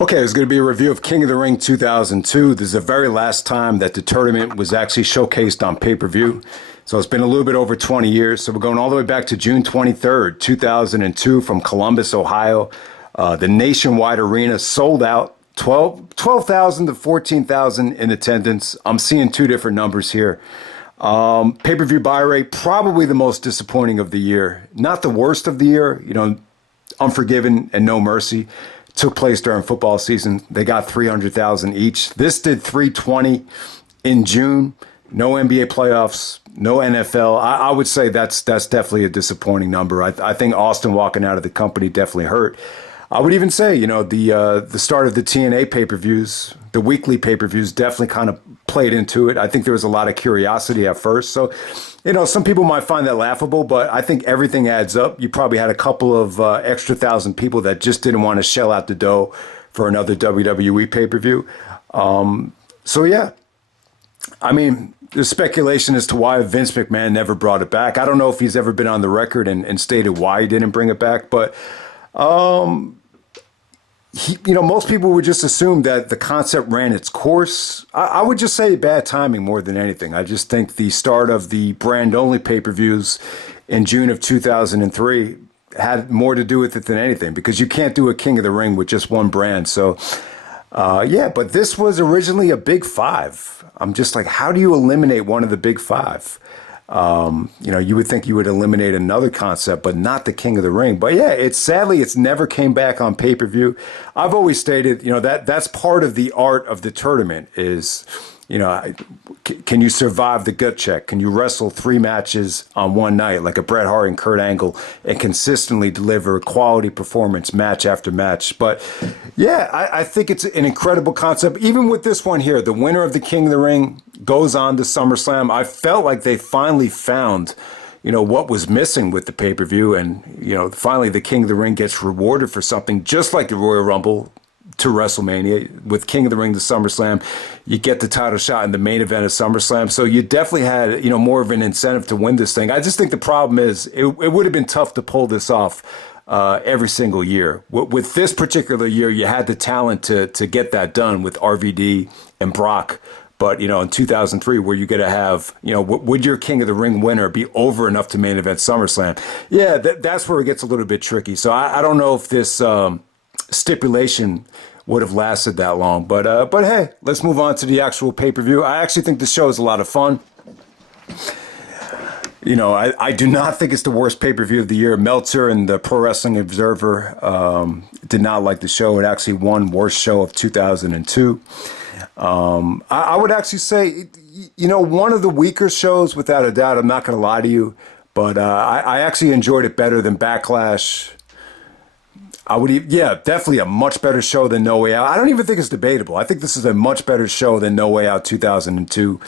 Okay, it's going to be a review of King of the Ring 2002. This is the very last time that the tournament was actually showcased on pay-per-view. So it's been a little bit over 20 years. So we're going all the way back to June 23rd, 2002 from Columbus, Ohio. The nationwide arena sold out, 12,000 to 14,000 in attendance. I'm seeing two different numbers here. Pay-per-view buy rate, probably the most disappointing of the year. Not the worst of the year, Unforgiven and No Mercy took place during football season. They got 300,000 each. This did 320 in June. No NBA playoffs, no NFL. I would say that's definitely a disappointing number. I think Austin walking out of the company definitely hurt. I would even say, the start of the TNA pay-per-views, the weekly pay-per-views definitely kind of played into it. I think there was a lot of curiosity at first. So, some people might find that laughable, but I think everything adds up. You probably had a couple of extra thousand people that just didn't want to shell out the dough for another WWE pay-per-view. There's speculation as to why Vince McMahon never brought it back. I don't know if he's ever been on the record and stated why he didn't bring it back, but most people would just assume that the concept ran its course. I would just say bad timing more than anything. I just think the start of the brand-only pay-per-views in June of 2003 had more to do with it than anything, because you can't do a King of the Ring with just one brand. So, but this was originally a Big Five. I'm just like, how do you eliminate one of the Big Five? You would think you would eliminate another concept, but not the King of the Ring. But yeah, it's never came back on pay-per-view. I've always stated, that's part of the art of the tournament is, can you survive the gut check? Can you wrestle 3 matches on one night like a Bret Hart and Kurt Angle and consistently deliver quality performance match after match? But yeah, I think it's an incredible concept. Even with this one here, the winner of the King of the Ring goes on to SummerSlam. I felt like they finally found, what was missing with the pay-per-view. And, finally the King of the Ring gets rewarded for something just like the Royal Rumble to WrestleMania. With King of the Ring to SummerSlam, you get the title shot in the main event of SummerSlam. So you definitely had, more of an incentive to win this thing. I just think the problem is it would have been tough to pull this off every single year. With this particular year, you had the talent to get that done with RVD and Brock. But, in 2003, where you're going to have, would your King of the Ring winner be over enough to main event SummerSlam? Yeah, that's where it gets a little bit tricky. So I don't know if this stipulation would have lasted that long. But hey, let's move on to the actual pay-per-view. I actually think the show is a lot of fun. I do not think it's the worst pay-per-view of the year. Meltzer and the Pro Wrestling Observer did not like the show. It actually won worst show of 2002. I would actually say, one of the weaker shows, without a doubt. I'm not going to lie to you, but I actually enjoyed it better than Backlash. Definitely a much better show than No Way Out. I don't even think it's debatable. I think this is a much better show than No Way Out 2002,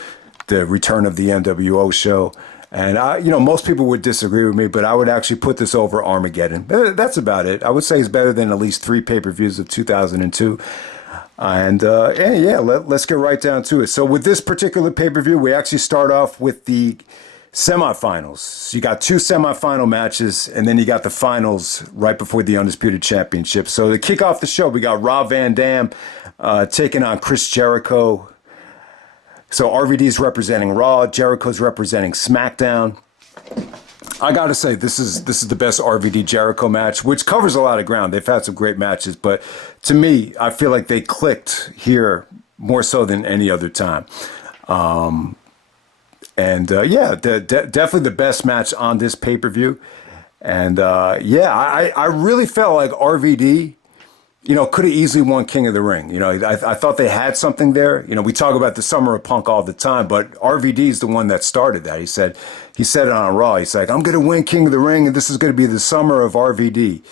the return of the NWO show. And most people would disagree with me, but I would actually put this over Armageddon. That's about it. I would say it's better than at least 3 pay-per-views of 2002. Let's get right down to it. So with this particular pay-per-view, we actually start off with the semifinals. So you got 2 semifinal matches, and then you got the finals right before the Undisputed Championship. So to kick off the show, we got Rob Van Dam taking on Chris Jericho. So RVD's representing Raw, Jericho's representing SmackDown. I gotta say, this is the best RVD Jericho match, which covers a lot of ground. They've had some great matches, but to me, I feel like they clicked here more so than any other time. Definitely the best match on this pay-per-view. And I really felt like RVD, could have easily won King of the Ring. I thought they had something there. We talk about the Summer of Punk all the time, but RVD is the one that started that. He said it on Raw. He's like, I'm going to win King of the Ring, and this is going to be the summer of RVD.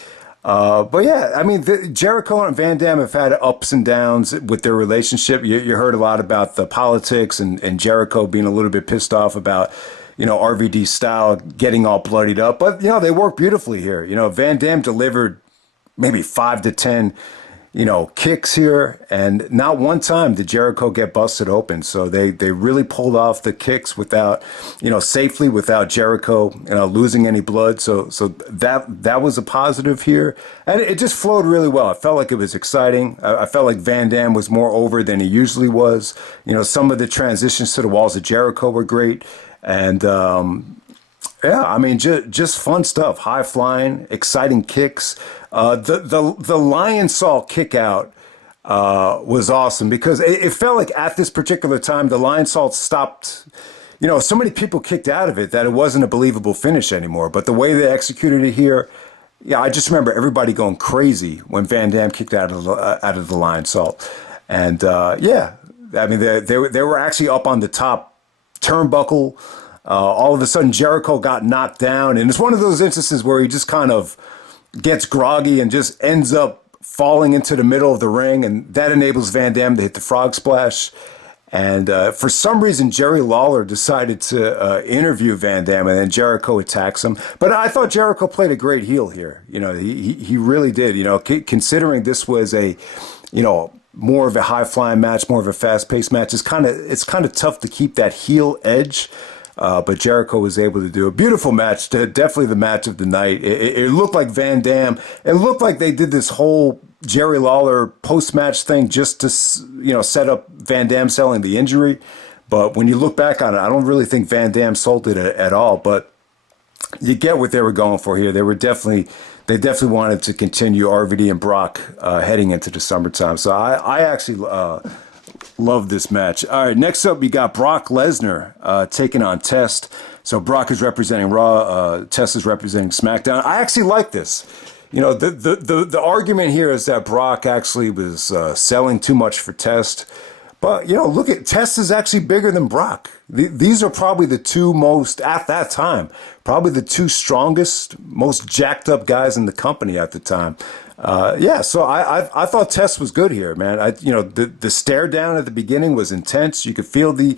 Jericho and Van Dam have had ups and downs with their relationship. You heard a lot about the politics and Jericho being a little bit pissed off about, RVD's style getting all bloodied up. But, they work beautifully here. Van Dam delivered maybe 5 to 10, kicks here, and not one time did Jericho get busted open. So they really pulled off the kicks without, safely, without Jericho, losing any blood. So that was a positive here, and it just flowed really well. I felt like it was exciting. I felt like Van Dam was more over than he usually was. Some of the transitions to the walls of Jericho were great, and yeah, I mean, just fun stuff. High flying, exciting kicks. The lion saw kick out was awesome because it felt like at this particular time the lion salt stopped. So many people kicked out of it that it wasn't a believable finish anymore. But the way they executed it here, yeah, I just remember everybody going crazy when Van Dam kicked out of the lion salt, and yeah, I mean they were actually up on the top turnbuckle. All of a sudden, Jericho got knocked down, and it's one of those instances where he just kind of gets groggy and just ends up falling into the middle of the ring, and that enables Van Dam to hit the frog splash. And for some reason, Jerry Lawler decided to interview Van Dam, and then Jericho attacks him. But I thought Jericho played a great heel here. He really did. Considering this was a, more of a high flying match, more of a fast paced match, it's kind of tough to keep that heel edge. But Jericho was able to do a beautiful match, definitely the match of the night. It looked like Van Dam. It looked like they did this whole Jerry Lawler post-match thing just to, set up Van Dam selling the injury. But when you look back on it, I don't really think Van Dam sold it at all. But you get what they were going for here. They definitely wanted to continue RVD and Brock heading into the summertime. So I actually love this match. All right, next up we got Brock Lesnar taking on Test. So Brock is representing Raw, Test is representing SmackDown. I actually like this. The argument here is that Brock actually was selling too much for Test. But, look at Test is actually bigger than Brock. These are probably the two most, at that time, probably the two strongest, most jacked up guys in the company at the time. Yeah, so I thought Test was good here, man. The stare down at the beginning was intense. You could feel the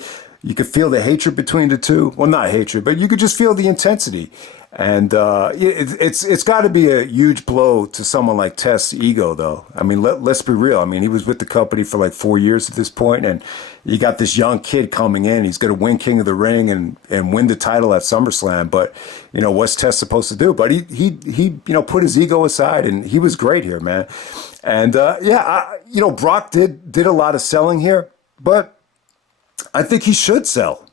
hatred between the two. Well, not hatred, but you could just feel the intensity. And it's got to be a huge blow to someone like Test's ego, though. I mean, let's be real. I mean, he was with the company for like 4 years at this point, and you got this young kid coming in. He's going to win King of the Ring and win the title at SummerSlam. But what's Test supposed to do? But he put his ego aside, and he was great here, man. And Brock did a lot of selling here, but I think he should sell.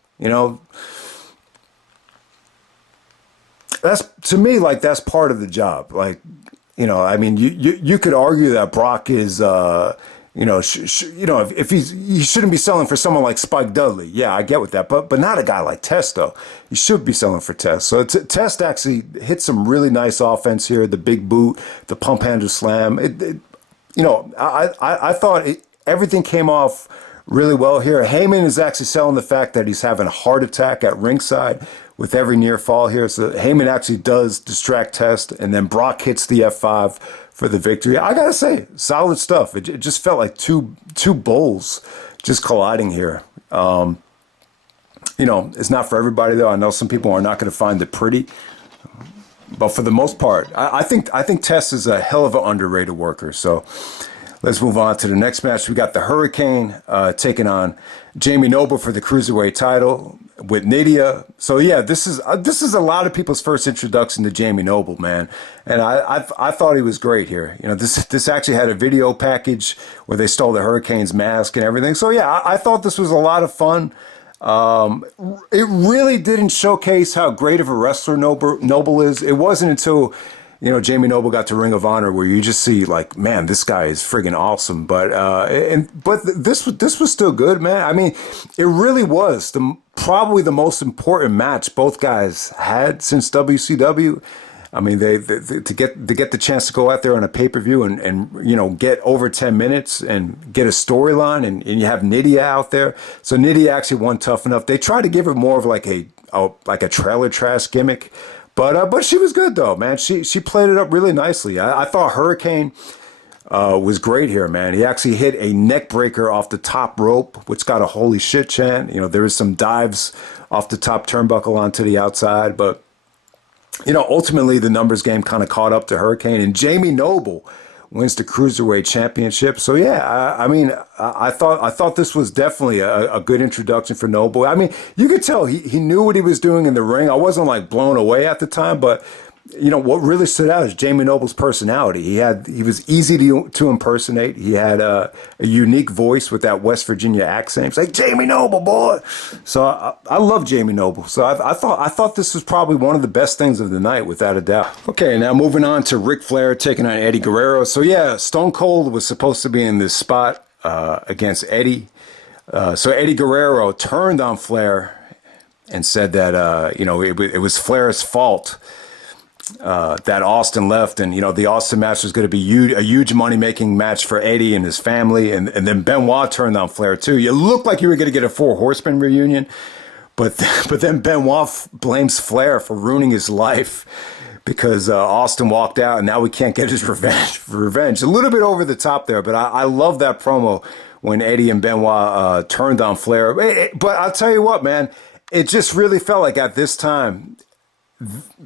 That's, to me, like, that's part of the job. Like, I mean, you could argue that Brock is, if he shouldn't be selling for someone like Spike Dudley. Yeah, I get with that, but not a guy like Test, though. He should be selling for Test. So Test actually hit some really nice offense here. The big boot, the pump handle slam. I thought everything came off really well here. Heyman is actually selling the fact that he's having a heart attack at ringside with every near fall here. So Heyman actually does distract Test, and then Brock hits the F5 for the victory. I gotta say, solid stuff. It just felt like two bulls just colliding here. It's not for everybody, though. I know some people are not going to find it pretty, but for the most part, I think Test is a hell of an underrated worker. So let's move on to the next match. We got the Hurricane taking on Jamie Noble for the Cruiserweight title with Nydia. So yeah, this is a lot of people's first introduction to Jamie Noble, man. And I thought he was great here. This actually had a video package where they stole the Hurricane's mask and everything. So yeah, I thought this was a lot of fun. It really didn't showcase how great of a wrestler Noble is. It wasn't until Jamie Noble got to Ring of Honor where you just see, like, man, this guy is friggin' awesome. But this was still good, man. I mean, it really was probably the most important match both guys had since WCW. I mean, they to get the chance to go out there on a pay-per-view and get over 10 minutes and get a storyline, and you have Nydia out there. So Nydia actually won Tough Enough. They tried to give her more of like a trailer trash gimmick. But she was good, though, man. She played it up really nicely. I thought Hurricane was great here, man. He actually hit a neck breaker off the top rope, which got a holy shit chant. There was some dives off the top turnbuckle onto the outside. But, ultimately the numbers game kind of caught up to Hurricane. And Jamie Noble wins the Cruiserweight Championship. So yeah, I mean, I thought this was definitely a good introduction for Noble. I mean, you could tell he knew what he was doing in the ring. I wasn't like blown away at the time, but you know what really stood out is Jamie Noble's personality. He was easy to impersonate. He had a unique voice with that West Virginia accent. It's like Jamie Noble, boy. So I love Jamie Noble. So I thought this was probably one of the best things of the night, without a doubt. Okay, now moving on to Ric Flair taking on Eddie Guerrero. So yeah, Stone Cold was supposed to be in this spot against Eddie. So Eddie Guerrero turned on Flair and said that it was Flair's fault that Austin left, and the Austin match was going to be a huge money-making match for Eddie and his family, and then Benoit turned on Flair too. You looked like you were going to get a Four Horsemen reunion, but then Benoit blames Flair for ruining his life because Austin walked out, and now we can't get his revenge. A little bit over the top there, but I love that promo when Eddie and Benoit turned on Flair. But I'll tell you what, man, it just really felt like at this time,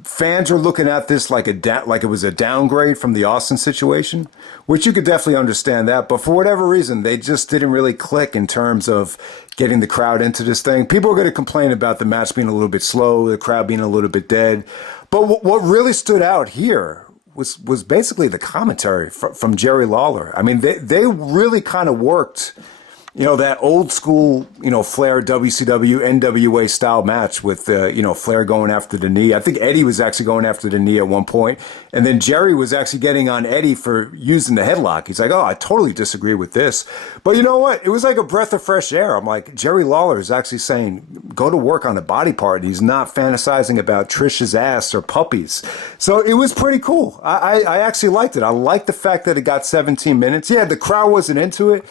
fans were looking at this like it was a downgrade from the Austin situation, which you could definitely understand that. But for whatever reason, they just didn't really click in terms of getting the crowd into this thing. People are going to complain about the match being a little bit slow, the crowd being a little bit dead. But what really stood out here was basically the commentary from Jerry Lawler. I mean, they really kind of worked that old school, Flair WCW NWA style match with, Flair going after the knee. I think Eddie was actually going after the knee at one point. And then Jerry was actually getting on Eddie for using the headlock. He's like, oh, I totally disagree with this. But you know what? It was like a breath of fresh air. I'm like, Jerry Lawler is actually saying, go to work on a body part. He's not fantasizing about Trish's ass or puppies. So it was pretty cool. I actually liked it. I liked the fact that it got 17 minutes. Yeah, the crowd wasn't into it.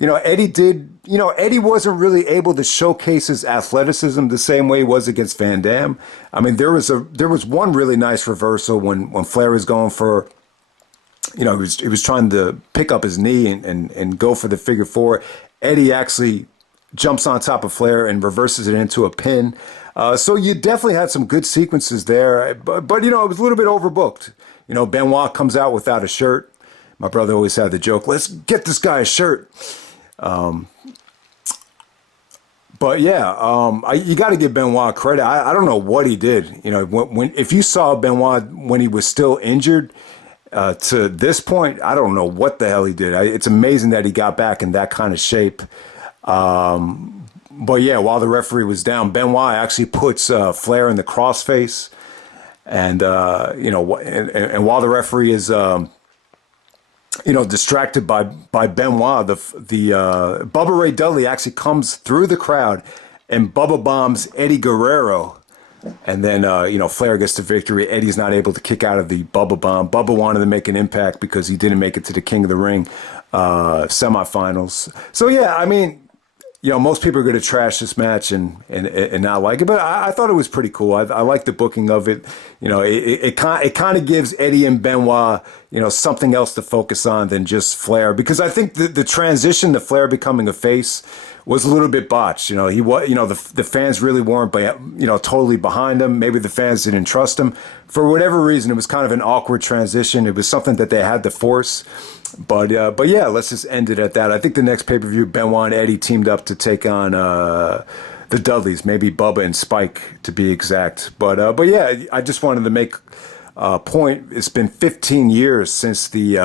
Eddie wasn't really able to showcase his athleticism the same way he was against Van Dam. I mean, there was one really nice reversal when Flair was going for, he was trying to pick up his knee and go for the figure four. Eddie actually jumps on top of Flair and reverses it into a pin. So you definitely had some good sequences there, but it was a little bit overbooked. Benoit comes out without a shirt. My brother always had the joke, let's get this guy a shirt. But yeah, you got to give Benoit credit. I don't know what he did. If you saw Benoit when he was still injured to this point, I don't know what the hell he did. It's amazing that he got back in that kind of shape. But yeah, while the referee was down, Benoit actually puts Flair in the crossface, and and while the referee is distracted by Benoit, the Bubba Ray Dudley actually comes through the crowd and Bubba bombs Eddie Guerrero. And then, Flair gets the victory. Eddie's not able to kick out of the Bubba bomb. Bubba wanted to make an impact because he didn't make it to the King of the Ring semifinals. So, yeah, I mean, most people are going to trash this match and not like it, but I thought it was pretty cool. I like the booking of it. It kind of gives Eddie and Benoit, something else to focus on than just Flair, because I think the transition to Flair becoming a face was a little bit botched. The fans really weren't, totally behind him. Maybe the fans didn't trust him. For whatever reason, it was kind of an awkward transition. It was something that they had to force. But yeah, let's just end it at that. I think the next pay-per-view, Benoit and Eddie teamed up to take on the Dudleys, maybe Bubba and Spike to be exact. But yeah, I just wanted to make a point. It's been 15 years since the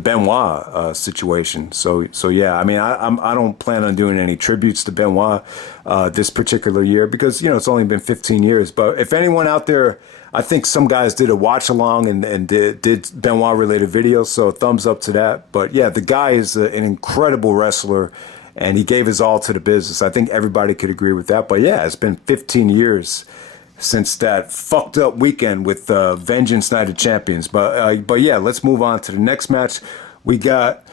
Benoit situation. So yeah, I mean, I don't plan on doing any tributes to Benoit this particular year because it's only been 15 years. But if anyone out there, I think some guys did a watch along and did Benoit related videos. So thumbs up to that. But yeah, the guy is an incredible wrestler, and he gave his all to the business. I think everybody could agree with that. But yeah, it's been 15 years since that fucked up weekend with Vengeance Night of Champions. But yeah, let's move on to the next match. We got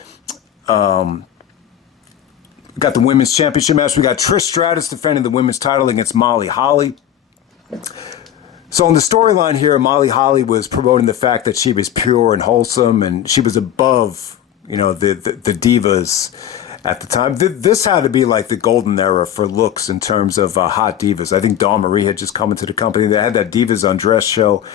the women's championship match. We got Trish Stratus defending the women's title against Molly Holly. So in the storyline here, Molly Holly was promoting the fact that she was pure and wholesome, and she was above, the divas at the time. This had to be like the golden era for looks in terms of hot divas. I think Dawn Marie had just come into the company. They had that Divas Undressed show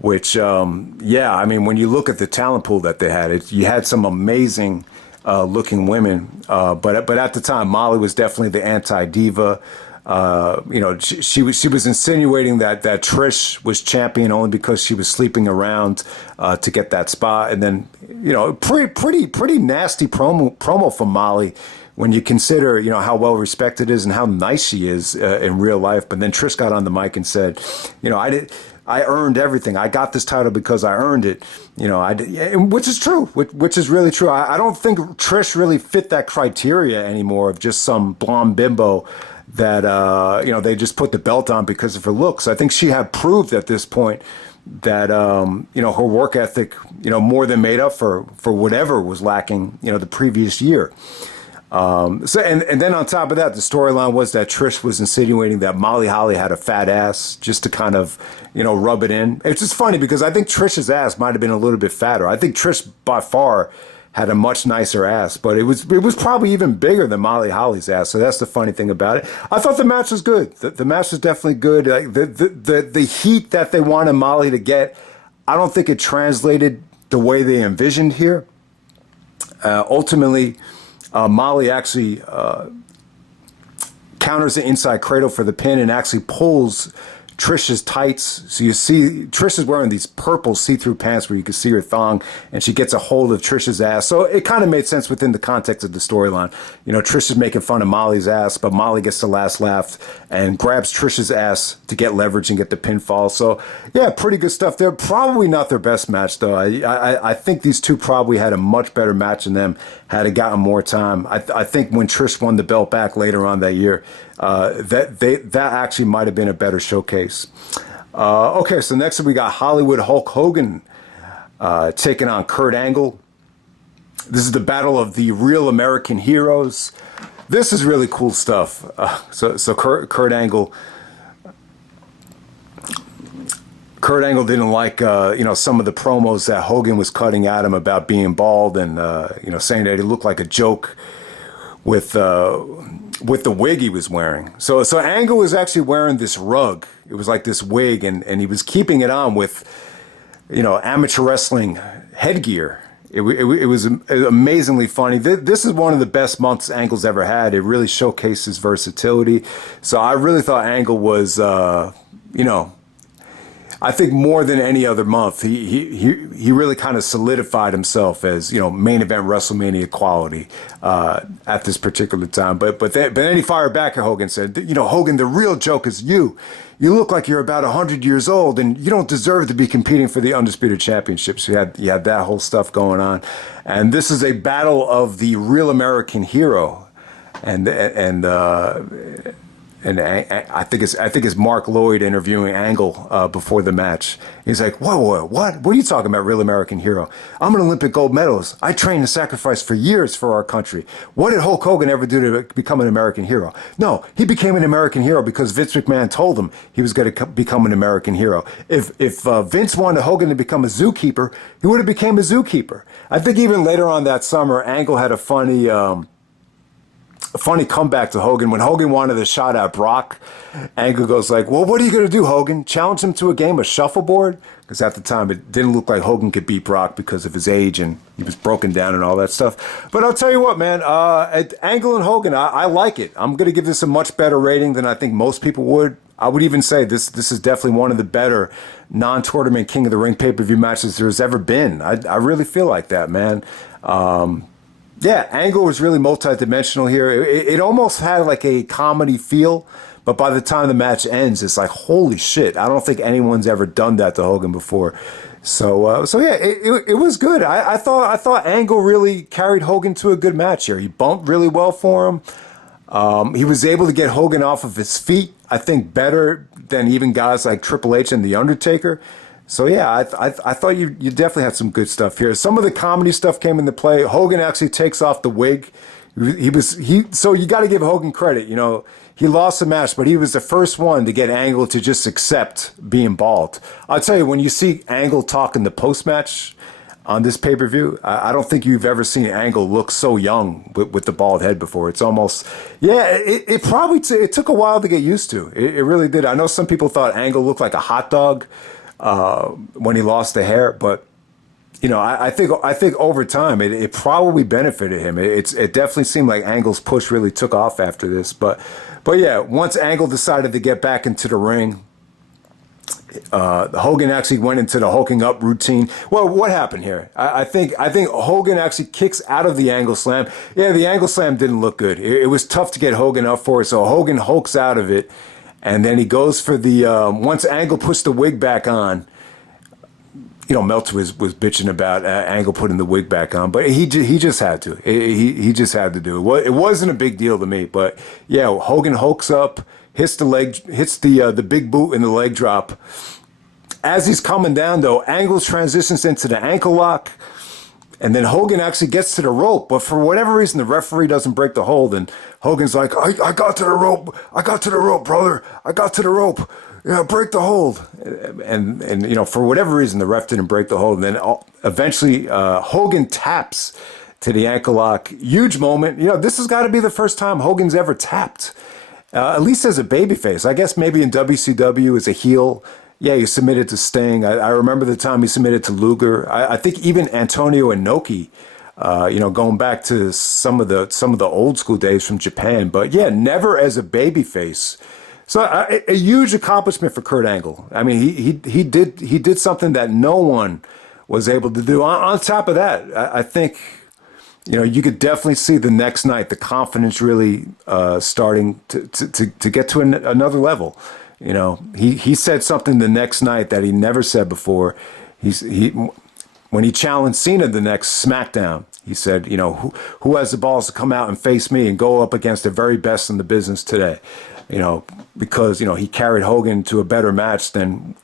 which, yeah, I mean, when you look at the talent pool that they had, you had some amazing looking women. But at the time, Molly was definitely the anti-diva. You know, she was insinuating that Trish was champion only because she was sleeping around to get that spot. And then, you know, pretty nasty promo from Molly when you consider, you know, how well respected it is and how nice she is in real life. But then Trish got on the mic and said, you know, I earned everything. I got this title because I earned it. You know, which is true, which is really true. I don't think Trish really fit that criteria anymore of just some blonde bimbo that, you know, they just put the belt on because of her looks. I think she had proved at this point that, you know, her work ethic, you know, more than made up for whatever was lacking, you know, the previous year. So and then on top of that, the storyline was that Trish was insinuating that Molly Holly had a fat ass just to kind of, you know, rub it in. It's just funny because I think Trish's ass might have been a little bit fatter. I think Trish by far had a much nicer ass, but it was probably even bigger than Molly Holly's ass. So that's the funny thing about it. I thought the match was good. The match was definitely good. Like the heat that they wanted Molly to get, I don't think it translated the way they envisioned here. Ultimately, Molly actually counters the inside cradle for the pin and actually pulls Trish's tights. So you see Trish is wearing these purple see-through pants where you can see her thong, and she gets a hold of Trish's ass. So it kind of made sense within the context of the storyline. You know, Trish is making fun of Molly's ass, but Molly gets the last laugh and grabs Trish's ass to get leverage and get the pinfall. So yeah, pretty good stuff there. Probably not their best match though. I think these two probably had a much better match than them had it gotten more time. I think when Trish won the belt back later on that year, that actually might have been a better showcase. Okay, so next we got Hollywood Hulk Hogan taking on Kurt Angle. This is the battle of the real American heroes. This is really cool stuff. So Kurt Angle didn't like you know, some of the promos that Hogan was cutting at him about being bald and you know, saying that he looked like a joke with the wig he was wearing. So Angle was actually wearing this rug. It was like this wig, and he was keeping it on with, you know, amateur wrestling headgear. It was amazingly funny. This is one of the best months Angle's ever had. It really showcased his versatility. So I really thought Angle was, you know, I think more than any other month, he really kind of solidified himself as, you know, main event WrestleMania quality at this particular time. But then he fired back at Hogan and said, you know, Hogan, the real joke is you. You look like you're about 100 years old and you don't deserve to be competing for the Undisputed Championship. So you had that whole stuff going on. And this is a battle of the real American hero. And I think it's Mark Lloyd interviewing Angle before the match. He's like, whoa, what? What are you talking about, real American hero? I'm an Olympic gold medalist. I trained and sacrificed for years for our country. What did Hulk Hogan ever do to become an American hero? No, he became an American hero because Vince McMahon told him he was going to become an American hero. If Vince wanted Hogan to become a zookeeper, he would have became a zookeeper. I think even later on that summer, Angle had a funny comeback to Hogan. When Hogan wanted a shot at Brock, Angle goes like, well, what are you going to do, Hogan? Challenge him to a game of shuffleboard? Because at the time, it didn't look like Hogan could beat Brock because of his age and he was broken down and all that stuff. But I'll tell you what, man, Angle and Hogan, I like it. I'm going to give this a much better rating than I think most people would. I would even say this is definitely one of the better non-tournament King of the Ring pay-per-view matches there's ever been. I really feel like that, man. Yeah, Angle was really multi-dimensional here. It almost had like a comedy feel, but by the time the match ends, it's like, holy shit, I don't think anyone's ever done that to Hogan before. So yeah, it was good. I thought Angle really carried Hogan to a good match here. He bumped really well for him. He was able to get Hogan off of his feet, I think, better than even guys like Triple H and The Undertaker. So yeah, I thought you definitely had some good stuff here. Some of the comedy stuff came into play. Hogan actually takes off the wig. So you got to give Hogan credit. You know, he lost the match, but he was the first one to get Angle to just accept being bald. I'll tell you, when you see Angle talking the post-match on this pay-per-view, I don't think you've ever seen Angle look so young with the bald head before. It's almost, yeah, it probably it took a while to get used to. It really did. I know some people thought Angle looked like a hot dog when he lost the hair. But I think over time it probably benefited him. It definitely seemed like Angle's push really took off after this. But yeah, once Angle decided to get back into the ring, Hogan actually went into the hulking up routine. Well, what happened here? I think Hogan actually kicks out of the Angle Slam. Yeah, the Angle Slam didn't look good. It was tough to get Hogan up for it, so Hogan hulks out of it, and then he goes for the once Angle puts the wig back on. Meltzer was bitching about Angle putting the wig back on, but he just had to. He just had to do it. Well, it wasn't a big deal to me, but yeah, Hogan hulks up, hits the big boot in the leg drop. As he's coming down, though, Angle transitions into the ankle lock, and then Hogan actually gets to the rope, but for whatever reason, the referee doesn't break the hold, and Hogan's like, I got to the rope. I got to the rope, brother. I got to the rope. Yeah, break the hold. And for whatever reason, the ref didn't break the hold. And then eventually Hogan taps to the ankle lock. Huge moment. This has got to be the first time Hogan's ever tapped, at least as a babyface. I guess maybe in WCW as a heel. Yeah, he submitted to Sting. I remember the time he submitted to Luger. I think even Antonio Inoki, going back to some of the old school days from Japan. But yeah, never as a babyface. So a huge accomplishment for Kurt Angle. I mean, he did something that no one was able to do. On top of that, I think you could definitely see the next night the confidence really starting to get to another level. He said something the next night that he never said before. When he challenged Cena the next SmackDown, he said, who has the balls to come out and face me and go up against the very best in the business today? Because he carried Hogan to a better match than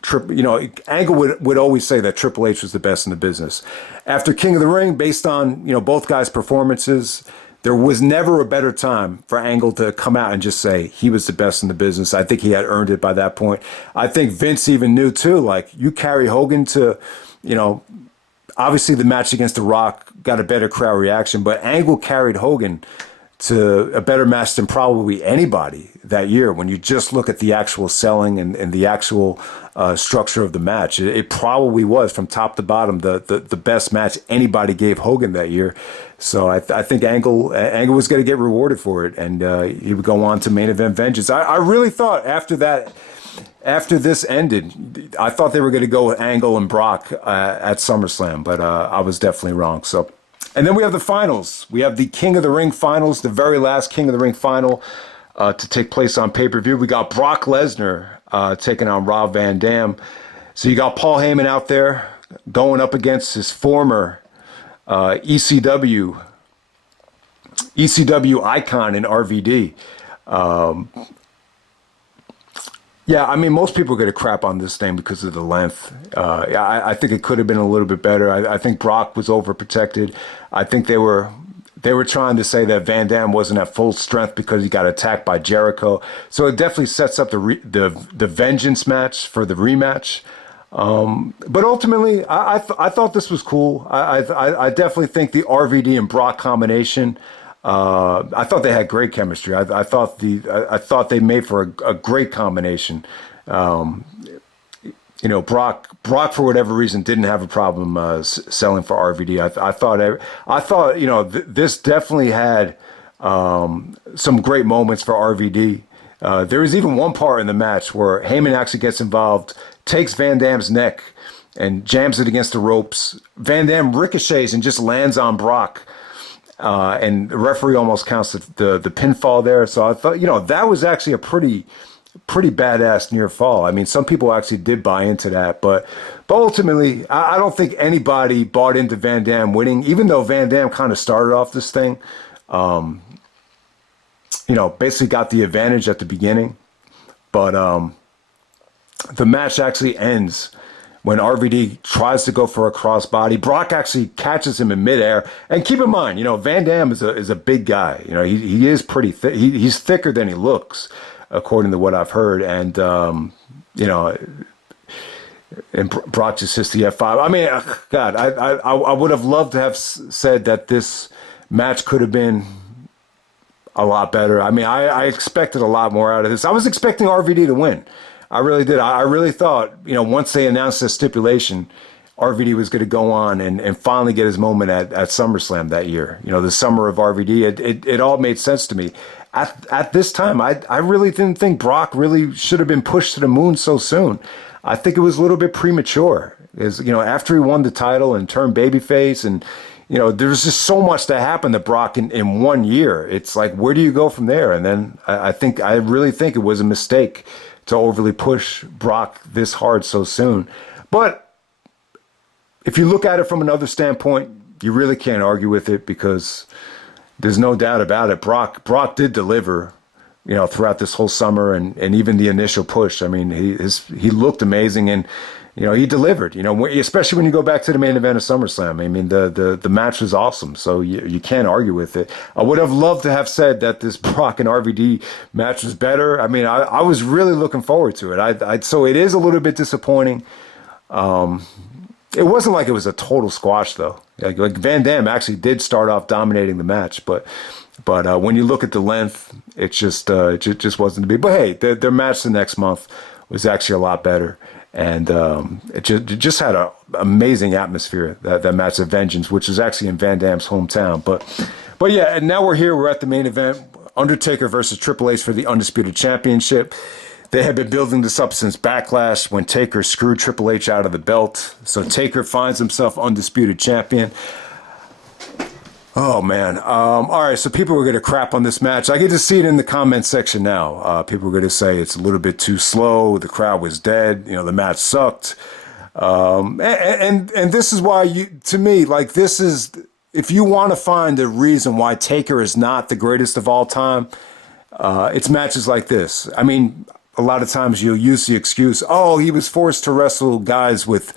Angle would always say that Triple H was the best in the business. After King of the Ring, based on both guys' performances, there was never a better time for Angle to come out and just say he was the best in the business. I think he had earned it by that point. I think Vince even knew too, like, you carry Hogan to, obviously the match against The Rock got a better crowd reaction, but Angle carried Hogan to a better match than probably anybody that year. When you just look at the actual selling and the actual structure of the match, it probably was from top to bottom the best match anybody gave Hogan that year. So I think Angle was going to get rewarded for it, and he would go on to main event vengeance. I really thought after this ended, I thought they were going to go with Angle and Brock at SummerSlam, but I was definitely wrong. So. And then we have the finals. We have the King of the Ring finals, the very last King of the Ring final to take place on pay-per-view. We got Brock Lesnar taking on Rob Van Dam. So you got Paul Heyman out there going up against his former ECW icon in RVD. Yeah, I mean, most people are going to crap on this thing because of the length. I think it could have been a little bit better. I think Brock was overprotected. I think they were trying to say that Van Dam wasn't at full strength because he got attacked by Jericho. So it definitely sets up the vengeance match for the rematch. But ultimately, I thought this was cool. I definitely think the RVD and Brock combination. I thought they had great chemistry. I thought they made for a great combination. Brock for whatever reason didn't have a problem selling for RVD. I thought this definitely had some great moments for RVD. There was even one part in the match where Heyman actually gets involved, takes Van Dam's neck and jams it against the ropes. Van Dam ricochets and just lands on Brock. And the referee almost counts the pinfall there. So I thought, that was actually a pretty badass near fall. I mean, some people actually did buy into that, but ultimately, I don't think anybody bought into Van Dam winning, even though Van Dam kind of started off this thing. Basically got the advantage at the beginning, but the match actually ends when RVD tries to go for a crossbody. Brock actually catches him in midair. And keep in mind, Van Dam is a big guy. He is pretty thick. He's thicker than he looks, according to what I've heard. And, and Brock just hits the F5. I mean, God, I would have loved to have said that this match could have been a lot better. I mean, I expected a lot more out of this. I was expecting RVD to win. I really did. I really thought, once they announced the stipulation, RVD was going to go on and finally get his moment at SummerSlam that year. The summer of RVD, it all made sense to me. At this time, I really didn't think Brock really should have been pushed to the moon so soon. I think it was a little bit premature. After he won the title and turned babyface, and there's just so much that happened to Brock in 1 year. It's like, where do you go from there? And then I really think it was a mistake to overly push Brock this hard so soon. But if you look at it from another standpoint, you really can't argue with it, because there's no doubt about it. Brock did deliver, throughout this whole summer and even the initial push. I mean, he looked amazing, and he delivered. Especially when you go back to the main event of SummerSlam. I mean, the match was awesome, so you can't argue with it. I would have loved to have said that this Brock and RVD match was better. I mean, I was really looking forward to it. So it is a little bit disappointing. It wasn't like it was a total squash, though. Like Van Dam actually did start off dominating the match, but when you look at the length, it just wasn't to be. But hey, their match the next month was actually a lot better, and it just had an amazing atmosphere. That match of Vengeance, which was actually in Van Dam's hometown. But yeah, and now we're here. We're at the main event: Undertaker versus Triple H for the Undisputed Championship. They had been building this up since Backlash, when Taker screwed Triple H out of the belt. So Taker finds himself undisputed champion. Oh, man. All right, so people were going to crap on this match. I get to see it in the comment section now. People were going to say it's a little bit too slow. The crowd was dead. The match sucked. And this is why, to me, like, this is, if you want to find a reason why Taker is not the greatest of all time, it's matches like this. I mean, a lot of times you'll use the excuse, oh, he was forced to wrestle guys with,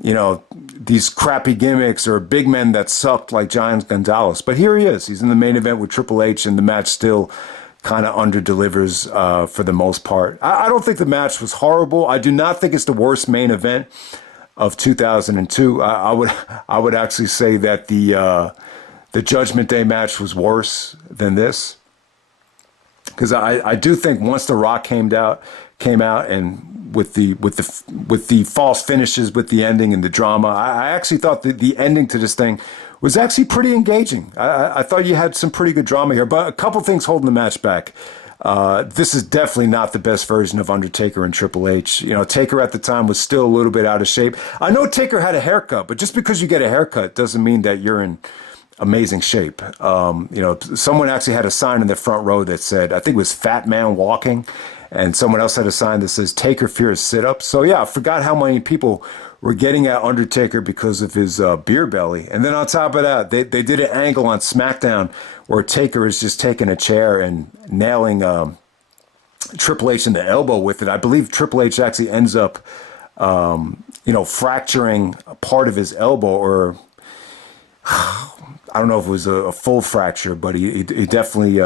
these crappy gimmicks, or big men that sucked like Giant Gonzalez. But here he is. He's in the main event with Triple H, and the match still kind of under-delivers for the most part. I don't think the match was horrible. I do not think it's the worst main event of 2002. I would actually say that the Judgment Day match was worse than this. Because I do think once The Rock came out, and with the false finishes, with the ending and the drama, I actually thought that the ending to this thing was actually pretty engaging. I thought you had some pretty good drama here, but a couple things holding the match back. This is definitely not the best version of Undertaker and Triple H. Taker at the time was still a little bit out of shape. I know Taker had a haircut, but just because you get a haircut doesn't mean that you're in amazing shape. Someone actually had a sign in the front row that said, I think it was Fat Man Walking, and someone else had a sign that says Taker fears sit-ups. So yeah, I forgot how many people were getting at Undertaker because of his beer belly. And then on top of that, they did an angle on SmackDown where Taker is just taking a chair and nailing Triple H in the elbow with it. I believe Triple H actually ends up fracturing a part of his elbow, or I don't know if it was a full fracture, but he definitely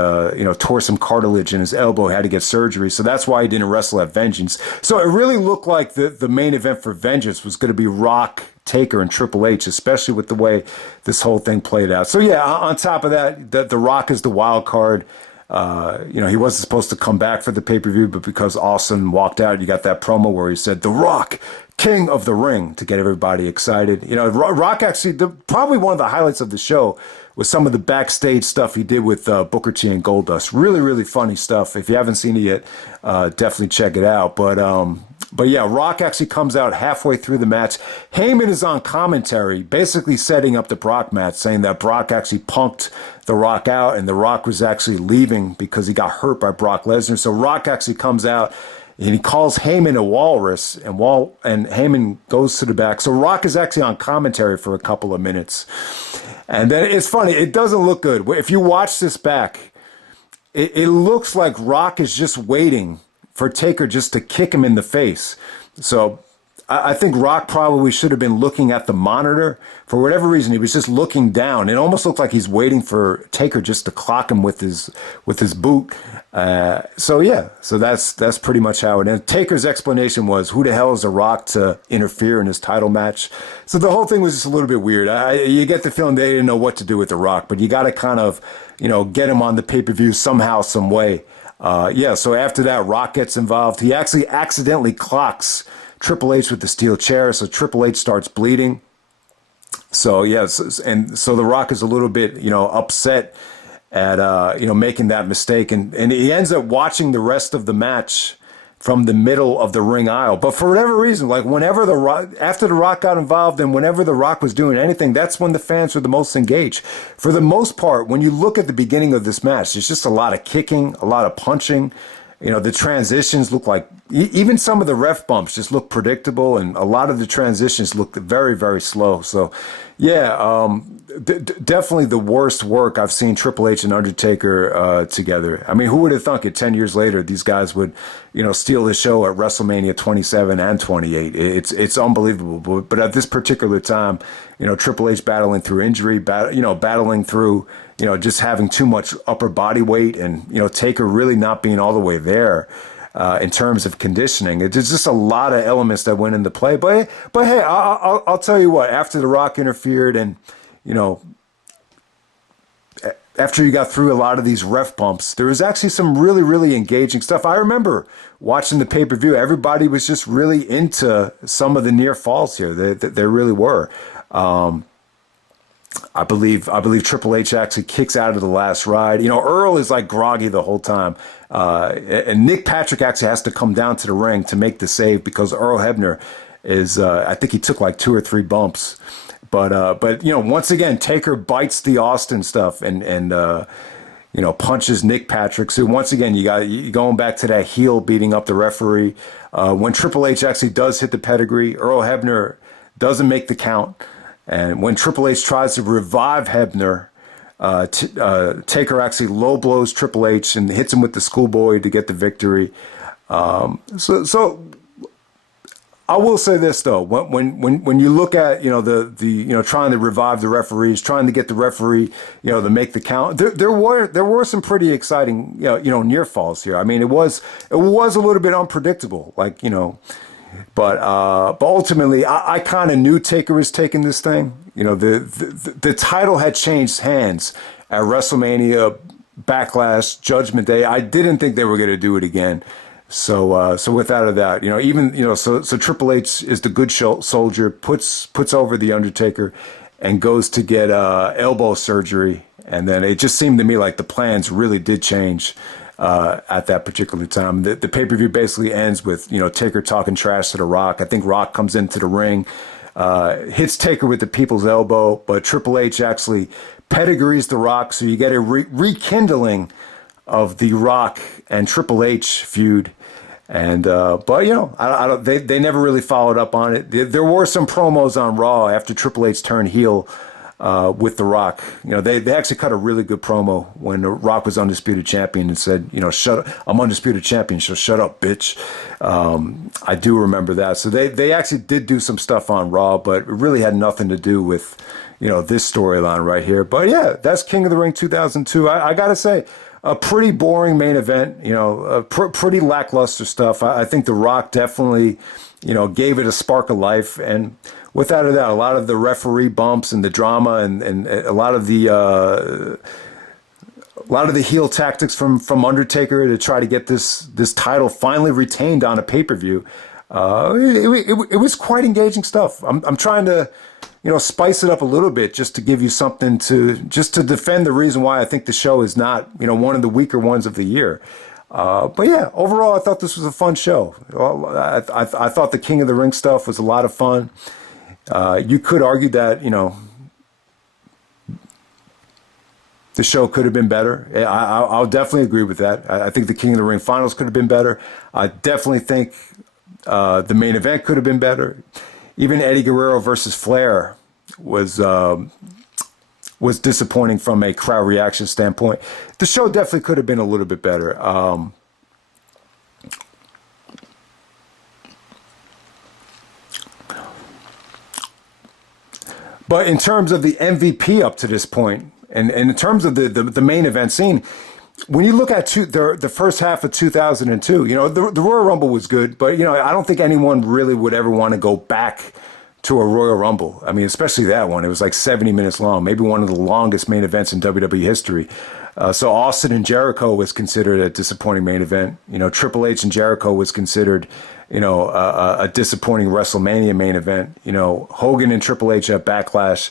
tore some cartilage in his elbow, had to get surgery. So that's why he didn't wrestle at Vengeance. So it really looked like the main event for Vengeance was going to be Rock, Taker, and Triple H, especially with the way this whole thing played out. So yeah, on top of that, the Rock is the wild card. He wasn't supposed to come back for the pay-per-view, but because Austin walked out, you got that promo where he said, "The Rock, King of the Ring," to get everybody excited. Rock actually, probably one of the highlights of the show was some of the backstage stuff he did with Booker T and Goldust. Really, really funny stuff. If you haven't seen it yet, definitely check it out. But yeah, Rock actually comes out halfway through the match. Heyman is on commentary, basically setting up the Brock match, saying that Brock actually punked The Rock out, and The Rock was actually leaving because he got hurt by Brock Lesnar. So Rock actually comes out, and he calls Heyman a walrus, and Heyman goes to the back. So Rock is actually on commentary for a couple of minutes. And then it's funny, it doesn't look good. If you watch this back, it looks like Rock is just waiting for Taker just to kick him in the face. So I think Rock probably should have been looking at the monitor. For whatever reason, he was just looking down. It almost looked like he's waiting for Taker just to clock him with his boot. So that's pretty much how it ended. Taker's explanation was, who the hell is The Rock to interfere in his title match? So the whole thing was just a little bit weird. You get the feeling they didn't know what to do with The Rock, but you got to kind of, get him on the pay-per-view somehow, some way. Yeah, so after that, Rock gets involved. He actually accidentally clocks Triple H with the steel chair, so Triple H starts bleeding. So yes, and so The Rock is a little bit, upset at making that mistake, and he ends up watching the rest of the match from the middle of the ring aisle. But for whatever reason, like whenever after The Rock got involved and whenever The Rock was doing anything, that's when the fans were the most engaged. For the most part, when you look at the beginning of this match, there's just a lot of kicking, a lot of punching. The transitions look like, even some of the ref bumps just look predictable, and a lot of the transitions look very, very slow. So, yeah, definitely the worst work I've seen Triple H and Undertaker together. I mean, who would have thunk it 10 years later these guys would, steal the show at WrestleMania 27 and 28. It's unbelievable. But at this particular time, Triple H battling through injury, battling through, just having too much upper body weight, and, Taker really not being all the way there in terms of conditioning. There's just a lot of elements that went into play. But hey, I'll tell you what, after The Rock interfered and, after you got through a lot of these ref bumps, there was actually some really, really engaging stuff. I remember watching the pay-per-view. Everybody was just really into some of the near falls here. They really were. I believe Triple H actually kicks out of the last ride. Earl is like groggy the whole time. And Nick Patrick actually has to come down to the ring to make the save because Earl Hebner is, I think he took like 2 or 3 bumps. But once again, Taker bites the Austin stuff and punches Nick Patrick. So once again, you going back to that heel beating up the referee. When Triple H actually does hit the pedigree, Earl Hebner doesn't make the count. And when Triple H tries to revive Hebner, Taker actually low blows Triple H and hits him with the schoolboy to get the victory. So I will say this though, when you look at the trying to revive the referees, trying to get the referee to make the count, there were some pretty exciting near falls here. I mean, it was a little bit unpredictable, but ultimately I kind of knew Taker was taking this thing. The title had changed hands at WrestleMania, Backlash, Judgment Day. I didn't think they were going to do it again. So without a doubt, so Triple H is the good soldier, puts over the Undertaker, and goes to get elbow surgery, and then it just seemed to me like the plans really did change at that particular time. The pay-per-view basically ends with Taker talking trash to The Rock. I think Rock comes into the ring, hits Taker with the people's elbow, but Triple H actually pedigrees The Rock, so you get a rekindling of the Rock and Triple H feud. And but I don't. They never really followed up on it. There were some promos on Raw after Triple H turned heel with The Rock. They actually cut a really good promo when The Rock was undisputed champion and said, "Shut up, I'm undisputed champion, so shut up, bitch." I do remember that. So they actually did do some stuff on Raw, but it really had nothing to do with this storyline right here. But yeah, that's King of the Ring 2002. I gotta say, a pretty boring main event, pretty lackluster stuff. I think The Rock definitely, gave it a spark of life. And without a doubt, a lot of the referee bumps and the drama and a lot of the heel tactics from Undertaker to try to get this title finally retained on a pay-per-view. It was quite engaging stuff. I'm trying to, spice it up a little bit just to give you something to defend the reason why I think the show is not, one of the weaker ones of the year. But yeah, overall, I thought this was a fun show. I thought the King of the Ring stuff was a lot of fun. You could argue that, the show could have been better. I'll definitely agree with that. I think the King of the Ring finals could have been better. I definitely think the main event could have been better. Even Eddie Guerrero versus Flair was disappointing from a crowd reaction standpoint. The show definitely could have been a little bit better. But in terms of the MVP up to this point, and in terms of the main event scene, when you look at the first half of 2002, the Royal Rumble was good, but I don't think anyone really would ever want to go back to a Royal Rumble. I mean, especially that one. It was like 70 minutes long, maybe one of the longest main events in WWE history. So Austin and Jericho was considered a disappointing main event. You know, Triple H and Jericho was considered, you know, a disappointing WrestleMania main event. You know, Hogan and Triple H at Backlash.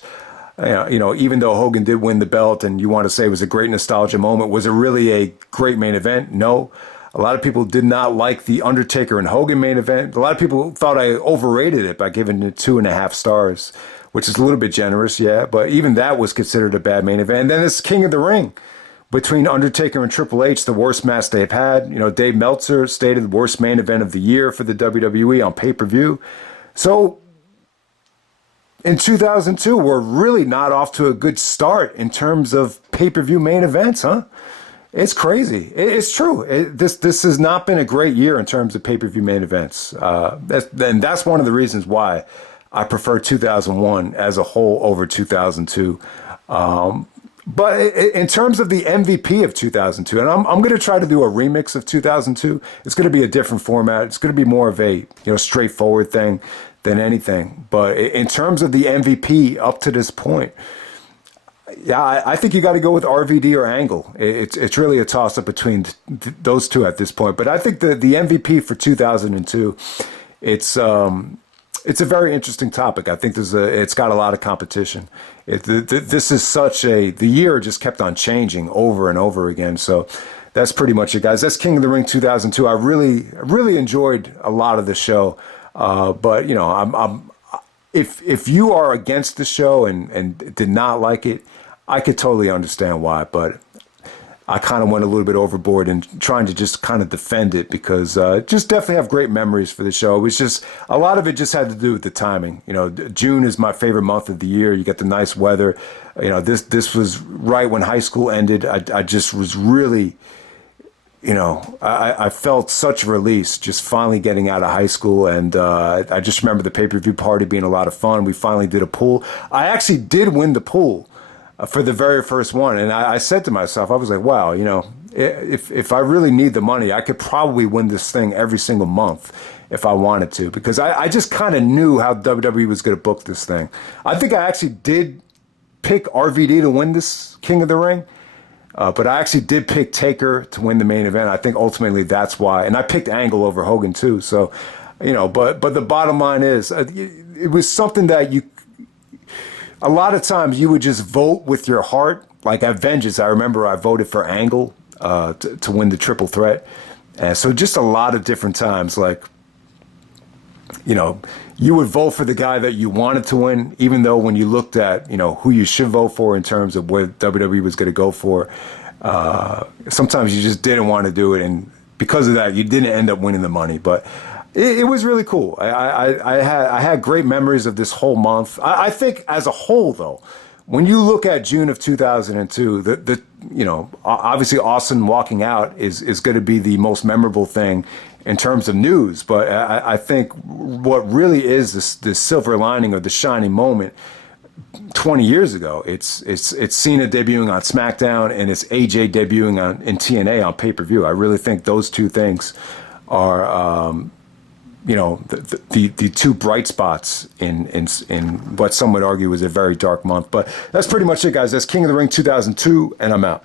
You know, even though Hogan did win the belt and you want to say it was a great nostalgia moment, was it really a great main event? No. A lot of people did not like the Undertaker and Hogan main event. A lot of people thought I overrated it by giving it 2.5 stars, which is a little bit generous, yeah. But even that was considered a bad main event. And then it's King of the Ring between Undertaker and Triple H, the worst match they've had. You know, Dave Meltzer stated the worst main event of the year for the WWE on pay-per-view. So in 2002, we're really not off to a good start in terms of pay-per-view main events, huh? It's crazy. It's true. This has not been a great year in terms of pay-per-view main events. And that's one of the reasons why I prefer 2001 as a whole over 2002. But in terms of the MVP of 2002, and I'm going to try to do a remix of 2002. It's going to be a different format. It's going to be more of a straightforward thing than anything. But in terms of the MVP up to this point, yeah, I think you got to go with RVD or Angle. It's really a toss-up between those two at this point. But I think the MVP for 2002, it's a very interesting topic. I think it's got a lot of competition. This is the year just kept on changing over and over again. So that's pretty much it, guys. That's King of the Ring 2002. I really enjoyed a lot of the show. But you know, if you are against the show and did not like it, I could totally understand why, but I kind of went a little bit overboard in trying to just kind of defend it because just definitely have great memories for the show. It was just, a lot of it just had to do with the timing. You know, June is my favorite month of the year. You get the nice weather. You know, this was right when high school ended. I just was really, you know, I felt such release just finally getting out of high school. And I just remember the pay-per-view party being a lot of fun. We finally did a pool. I actually did win the pool for the very first one. And I said to myself, I was like, wow, you know, if I really need the money, I could probably win this thing every single month if I wanted to, because I just kind of knew how WWE was going to book this thing. I think I actually did pick RVD to win this King of the Ring. But I actually did pick Taker to win the main event. I think ultimately that's why. And I picked Angle over Hogan too. So, you know, but the bottom line is it was something that a lot of times you would just vote with your heart. Like at Vengeance, I remember I voted for Angle to win the triple threat. And so just a lot of different times, like, you know, you would vote for the guy that you wanted to win, even though when you looked at, you know, who you should vote for in terms of where WWE was going to go for, sometimes you just didn't want to do it. And because of that, you didn't end up winning the money. But it was really cool. I had great memories of this whole month. I think as a whole, though, when you look at June of 2002, you know, obviously Austin walking out is going to be the most memorable thing in terms of news. But I think what really is this silver lining or the shining moment 20 years ago, it's Cena debuting on SmackDown and it's AJ debuting in TNA on pay-per-view. I really think those two things are, you know, the two bright spots in what some would argue was a very dark month. But that's pretty much it, guys. That's King of the Ring 2002, and I'm out.